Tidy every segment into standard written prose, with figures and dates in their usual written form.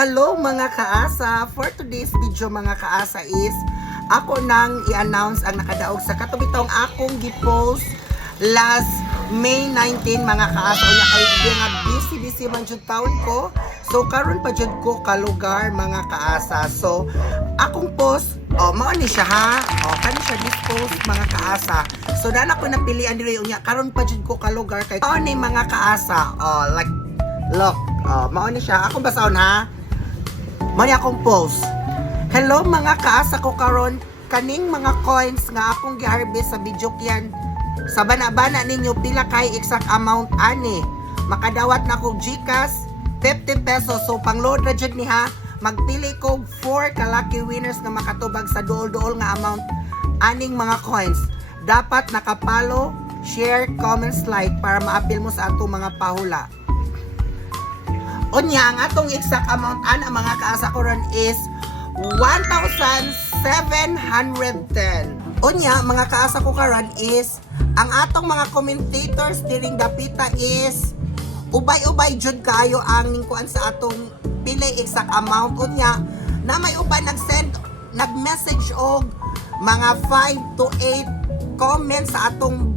Hello mga kaasa! For today's video mga kaasa is ako nang i-announce ang nakadaog sa katubitong akong gipost last May 19 mga kaasa. Unya kay nga busy man jud taon ko. So karon pa jud ko ka lugar mga kaasa. So akong post mao ni siya ha. Kani siya this post mga kaasa. So daan ako napilian diri unya karon pa jud ko ka lugar kay mao ni mga kaasa. Like look, mao ni siya. Ako basahon ha. Mao ni akong post. Hello mga kaasa ko karon kaning mga coins nga akong gi-harvest sa video kyan. Sa bana-bana ninyo pila kay exact amount ani. Makadawat na kog GCash 50 pesos. So pangload ra jud ni ha. Magpili ko 4 ka lucky winners nga makatubag sa duol-duol nga amount aning mga coins. Dapat nakapalo, share, comment, like para maapil mo sa atong mga pahula. Unya, ang atong exact amount ana mga kaasa ko ron is 1,710. Unya, mga kaasa ko karon is ang atong mga commentators diring dapita is ubay-ubay jud kayo ang ningkuan sa atong pilay exact amount. Unya, na may ubay nag-message og mga 5 to 8 comments sa atong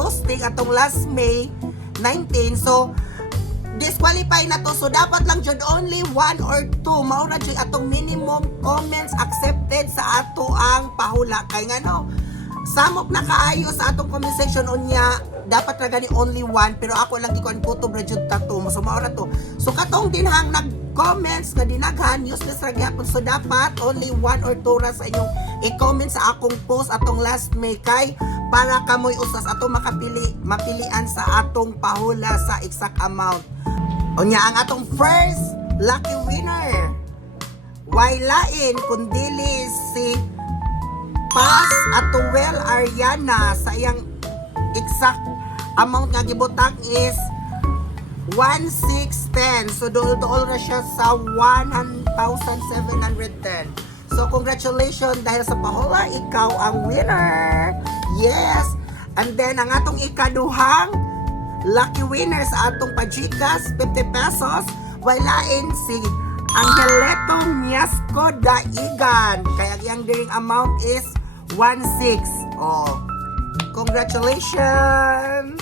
posting atong last May 19. So disqualify na to. So dapat lang jud only 1 or 2 mao ra jud atong minimum comments accepted sa ato ang pahula. Kay ngano samok na kaayo sa atong comment section unya dapat ra gani only 1 pero ako lang gikuan kutob ra jud tato. So mao ra to. So katong dinhang nag-comments nga dinaghan useless ra gyapon. So dapat only 1 or 2 ra sa inyong i-comment sa akong post atong last May kay para kamoy usas ato mapilian sa atong pahula sa exact amount. Unya ang atong first lucky winner waylain kundili si Paz Atuel Ariana sa iyang exact amount nga gibutang is 1,610. So dool ra siya sa 1,710. So congratulations dahil sa pahula ikaw ang winner. Yes. And then ang atong ikaduhang lucky winner sa atong pa-GCash 50 pesos walain si Angeleto Miasco Daigan. Kaya ang diring amount is 1,600. Congratulations.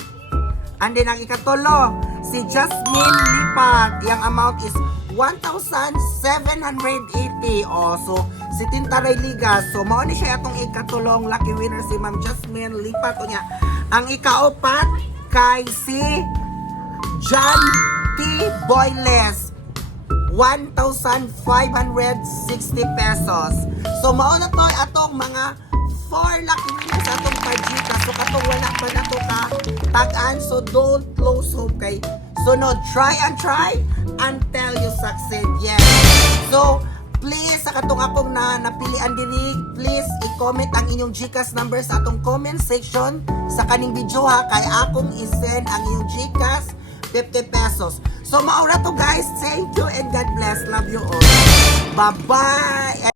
And then ang ikatulo si Jasmine Lipag. Yang amount is 1,780. So si Tintaray Ligas. So mao ni siya atong ikatulong lucky winner si Ma'am Jasmine Lipag. Unya ang ikaapat kay si John T. Boyles 1,560 pesos. So mao na to atong mga 4 lucky winners sa atong pajita. So katong wala pa na to ka tag-an. So don't close hope kay sunod. Try until you succeed. Yes. So please sa katong akong napilian diri, please i-comment ang inyong GCash number sa atong comment section sa kaning video ha kay akong i-send ang inyong GCash 50 pesos. So maura to guys. Thank you and God bless. Love you all. Bye-bye.